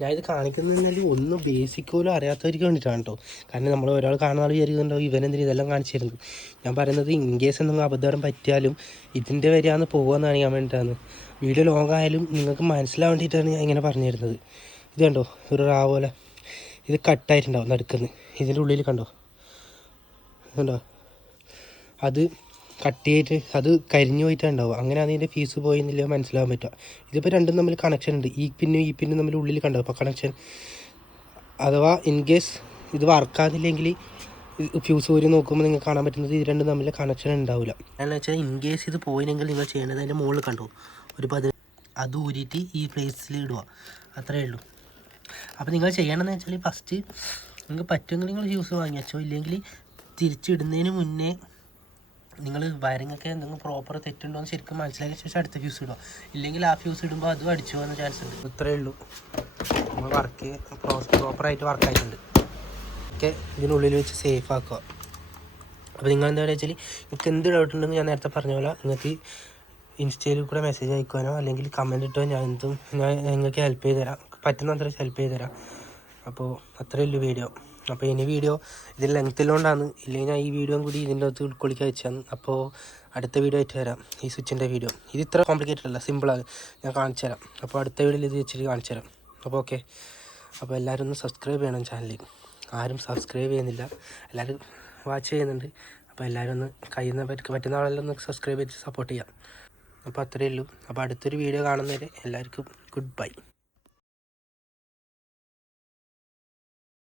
ഞാനിത് കാണിക്കുന്നതിനാൽ ഒന്ന് ബേസിക് പോലും അറിയാത്തവർക്ക് വേണ്ടിയിട്ടാണ് കേട്ടോ. കാരണം നമ്മൾ ഒരാൾ കാണുന്ന ആൾ വിചാരിക്കുന്നുണ്ടോ ഇവനെന്തിനും ഇതെല്ലാം കാണിച്ചു തരുന്നത്. ഞാൻ പറയുന്നത് ഇൻ കേസ് എന്തെങ്കിലും അബദ്ധം പറ്റിയാലും ഇതിൻ്റെ വരെയാണ് പോകുകയെന്ന് അറിയാൻ വേണ്ടിയിട്ടാണ്. വീഡിയോ ലോങ് ആയാലും നിങ്ങൾക്ക് മനസ്സിലാൻ വേണ്ടിയിട്ടാണ് ഞാൻ ഇങ്ങനെ പറഞ്ഞു തരുന്നത്. ഇത് കണ്ടോ, ഒരു റാ പോലെ ഇത് കട്ടായിട്ടുണ്ടാവും നടുക്കുന്നത്. ഇതിൻ്റെ ഉള്ളിൽ കണ്ടോ അത് കട്ട് ചെയ്തിട്ട് അത് കരിഞ്ഞു പോയിട്ടുണ്ടാവും. അങ്ങനെയാണ് ഇതിൻ്റെ ഫീസ് പോയെന്നില്ല മനസ്സിലാകാൻ പറ്റുക. ഇതിപ്പോൾ രണ്ടും തമ്മിൽ കണക്ഷൻ ഉണ്ട്. ഈ പിന്നും തമ്മിൽ ഉള്ളിൽ കണ്ടോ അപ്പോൾ കണക്ഷൻ. അഥവാ ഇൻ കേസ് ഇത് വർക്കാതില്ലെങ്കിൽ ഫ്യൂസ് ഊരി നോക്കുമ്പോൾ നിങ്ങൾക്ക് കാണാൻ പറ്റുന്നത് ഇത് രണ്ടും തമ്മിൽ കണക്ഷൻ ഉണ്ടാവില്ല. എന്ന് വെച്ചാൽ ഇൻ കേസ് ഇത് പോയില്ലെങ്കിൽ നിങ്ങൾ ചെയ്യേണ്ടത് അതിൻ്റെ മുകളിൽ കണ്ടോ ഒരു അത് ഊരിയിട്ട് ഈ പ്ലേസിൽ ഇടുക, അത്രയേ ഉള്ളൂ. അപ്പോൾ നിങ്ങൾ ചെയ്യണമെന്ന് വെച്ചാൽ ഫസ്റ്റ് നിങ്ങൾക്ക് പറ്റുമെങ്കിൽ നിങ്ങൾ ഫ്യൂസ് വാങ്ങി വെച്ചോ. ഇല്ലെങ്കിൽ തിരിച്ചിടുന്നതിന് മുന്നേ നിങ്ങൾ വയറിംഗ് ഒക്കെ എന്തെങ്കിലും പ്രോപ്പർ തെറ്റുണ്ടോ എന്ന് ശരിക്കും മനസ്സിലാക്കിയ ശേഷം അടുത്ത ഫ്യൂസ് ഇടുക. ഇല്ലെങ്കിൽ ആ ഫ്യൂസ് ഇടുമ്പോൾ അതും അടിച്ചു പോകുന്ന ചാൻസ് ഉണ്ട്. ഇത്രയേ ഉള്ളൂ. നമ്മൾ പ്രോപ്പറായിട്ട് വർക്കായിട്ടുണ്ട്. ഒക്കെ ഇതിനുള്ളിൽ വെച്ച് സേഫ് ആക്കുക. അപ്പോൾ നിങ്ങൾ എന്താ പറയുക വെച്ചാൽ നിങ്ങൾക്ക് എന്ത് ഡൗട്ട് ഉണ്ടെന്ന് ഞാൻ നേരത്തെ പറഞ്ഞ പോലെ നിങ്ങൾക്ക് ഇൻസ്റ്റയിൽ കൂടെ മെസ്സേജ് അയക്കുവാനോ അല്ലെങ്കിൽ കമൻറ്റ് ഇട്ടോ ഞാൻ നിങ്ങൾക്ക് ഹെൽപ്പ് ചെയ്ത് തരാം. പറ്റുന്നത്ര ഹെൽപ്പ് ചെയ്ത് തരാം. അപ്പോൾ അത്രയേ ഉള്ളൂ വീഡിയോ. അപ്പോൾ ഇനി വീഡിയോ ഇതിൽ ലെങ്ത്തിലുകൊണ്ടാണ്, ഇല്ലെങ്കിൽ ഞാൻ ഈ വീഡിയോയും കൂടി ഇതിൻ്റെ അകത്ത് ഉൾക്കൊള്ളിക്കാൻ വെച്ചാണ്. അപ്പോൾ അടുത്ത വീഡിയോ ആയിട്ട് തരാം ഈ സ്വിച്ചിൻ്റെ വീഡിയോ. ഇത് ഇത്ര കോംപ്ലിക്കേറ്റഡ് അല്ല, സിമ്പിളാണ്, ഞാൻ കാണിച്ചു തരാം. അപ്പോൾ അടുത്ത വീഡിയോയിൽ ഇത് വെച്ചിട്ട് കാണിച്ചു തരാം. അപ്പോൾ ഓക്കെ. അപ്പോൾ എല്ലാവരും ഒന്ന് സബ്സ്ക്രൈബ് ചെയ്യണം ചാനലിൽ. ആരും സബ്സ്ക്രൈബ് ചെയ്യുന്നില്ല, എല്ലാവരും വാച്ച് ചെയ്യുന്നുണ്ട്. അപ്പോൾ എല്ലാവരും ഒന്ന് പറ്റുന്ന ആളെല്ലാം ഒന്ന് സബ്സ്ക്രൈബ് ചെയ്ത് സപ്പോർട്ട് ചെയ്യാം. അപ്പോൾ അത്രയേ ഉള്ളൂ. അപ്പോൾ അടുത്തൊരു വീഡിയോ കാണുന്നവരെ എല്ലാവർക്കും ഗുഡ് ബൈ.